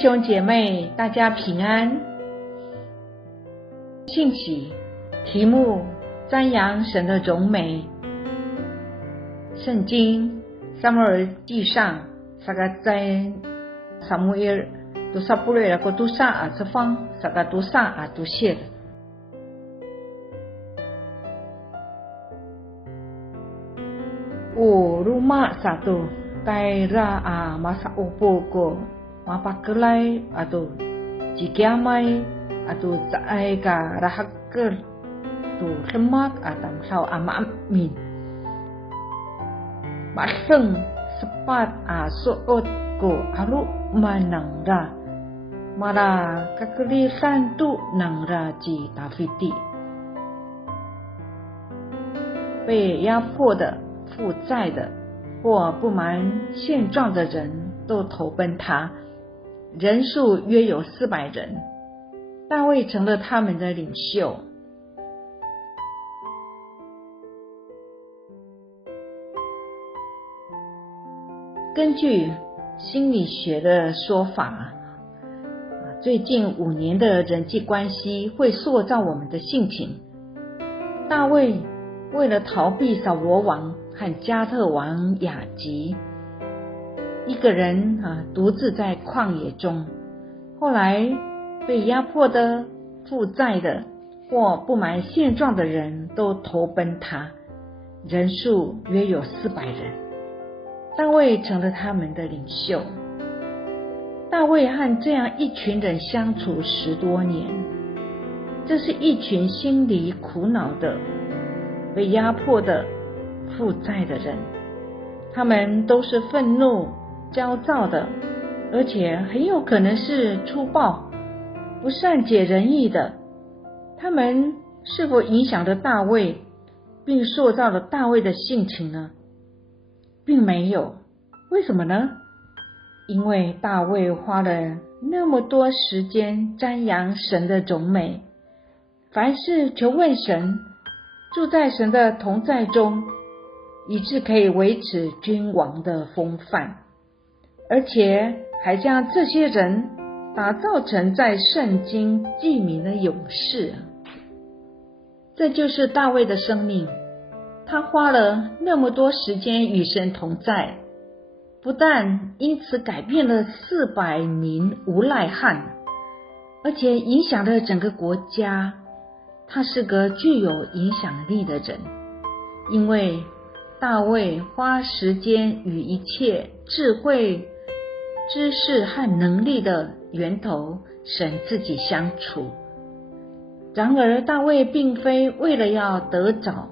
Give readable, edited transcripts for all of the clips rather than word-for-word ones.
兄姐妹，大家平安。信息题目：瞻仰神的荣美。圣经撒母耳记上saga在撒母耳dosa puluh lagu dosa sefang saga dosa dusir。rumah satu kaira masa upo ko mapakelai atau jikiamai atau caai ka rahakkel tu lemak atau sau amin maseng sepat suot ko alu manangra mara kakelisan tu nangra ji Davidi。被压迫的、负债的或不满现状的人都投奔他，人数约有400人。大卫成了他们的领袖。根据心理学的说法，最近5年的人际关系会塑造我们的性情。大卫为了逃避扫罗王和加特王亚吉，一个人独自在旷野中，后来被压迫的、负债的或不满现状的人都投奔他，人数约有400人。大卫成了他们的领袖。大卫和这样一群人相处10多年，这是一群心里苦恼的、被压迫的、负债的人，他们都是愤怒、焦躁的，而且很有可能是粗暴、不善解人意的。他们是否影响了大卫，并塑造了大卫的性情呢？并没有。为什么呢？因为大卫花了那么多时间瞻仰神的荣美，凡事求问神，住在神的同在中，以致可以维持君王的风范，而且还将这些人打造成在圣经记名的勇士。这就是大卫的生命。他花了那么多时间与神同在，不但因此改变了400名无赖汉，而且影响了整个国家。他是个具有影响力的人，因为大卫花时间与一切智慧、知识和能力的源头神自己相处。然而大卫并非为了要得着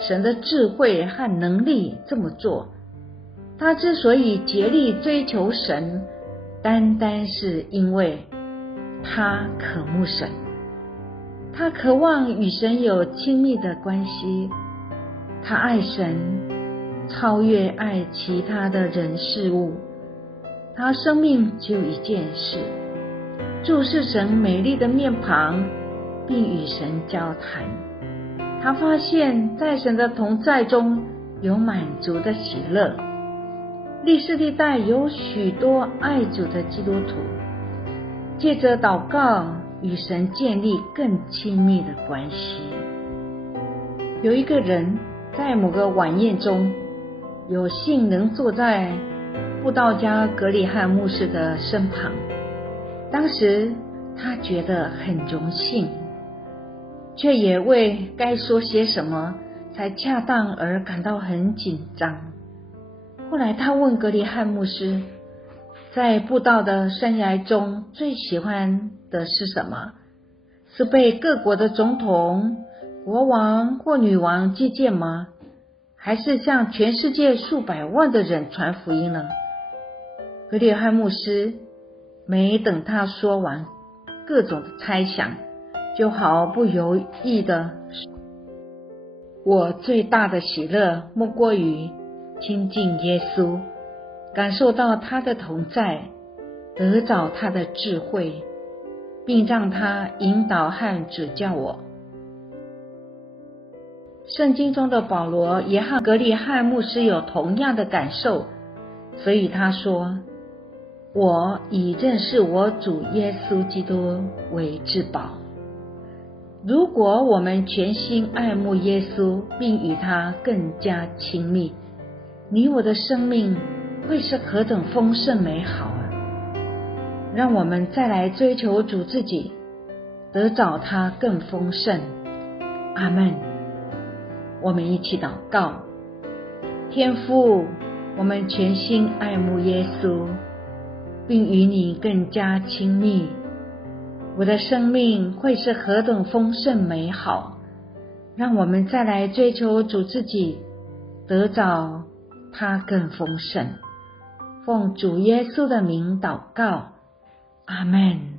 神的智慧和能力这么做，他之所以竭力追求神，单单是因为他渴慕神，他渴望与神有亲密的关系，他爱神超越爱其他的人事物。他生命只有一件事，注视神美丽的面庞，并与神交谈。他发现在神的同在中有满足的喜乐。历世历代有许多爱主的基督徒，借着祷告与神建立更亲密的关系。有一个人在某个晚宴中有幸能坐在布道家格里汉牧师的身旁，当时他觉得很荣幸，却也为该说些什么才恰当而感到很紧张。后来他问格里汉牧师，在布道的生涯中最喜欢的是什么？是被各国的总统、国王或女王接见吗？还是向全世界数百万的人传福音呢？格里汉牧师没等他说完各种的猜想，就毫不犹豫地说，我最大的喜乐莫过于亲近耶稣，感受到他的同在，得着他的智慧，并让他引导和指教我。圣经中的保罗也和格里汉牧师有同样的感受，所以他说，我以认识我主耶稣基督为至宝。如果我们全心爱慕耶稣，并与他更加亲密，你我的生命会是何等丰盛美好啊！让我们再来追求主自己，得找他更丰盛。阿们。我们一起祷告。天父，我们全心爱慕耶稣，并与你更加亲密，我的生命会是何等丰盛美好！让我们再来追求主自己，得找他更丰盛。奉主耶稣的名祷告，阿们。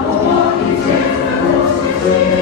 我一切的不是